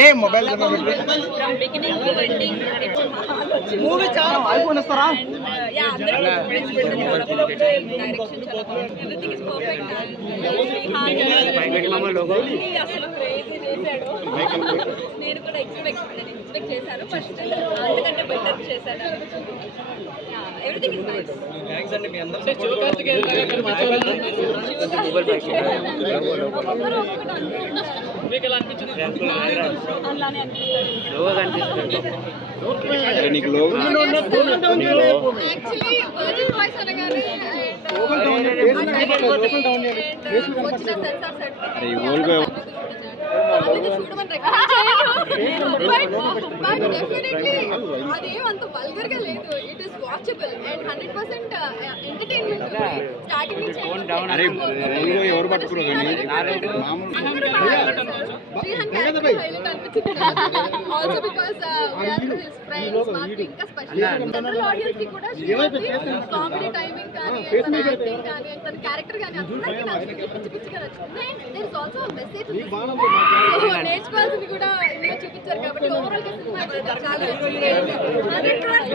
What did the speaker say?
ఏ mobile movie చాలా iPhone ఇస్తారా? నేను కూడా ఎక్స్పెక్ట్ చేశాను. ఫస్ట్ అంతకంటే బెటర్ చేశాను. Everything is nice. థాంక్స్ అండి. మీ అందరికీ అలానే అనిపిస్తుంది. నీకు లోగో యాక్చువల్లీ వర్జిన్ వాయిస్ అనగానే వచ్చిన సెన్సార్ సర్టిఫికేట్ అదేమంత వల్గర్ గా లేదు. It is watchable and 100% entertainment. Starting నుంచి ఎవరు పట్టుకున్నారు ఆల్సో బికాస్ హిస్ ఫ్రెండ్స్ మాకు ఇంకా స్పెషల్ జనరల్ ఆడియన్స్ కి కూడా కామెడీ టైమింగ్ కానీ తన యాక్టింగ్ కానీ తన క్యారెక్టర్ కానీ అందరికీ నచ్చుతుంది. పిచ్చి పిచ్చిగా నచ్చుతుంది. దేర్ ఇస్ ఆల్సో మెసేజ్ నేర్చుకోవాల్సింది కూడా ఇందులో చూపించారు కాబట్టి ఓవరాల్ గా సినిమా చాలా నచ్చింది. 100 crores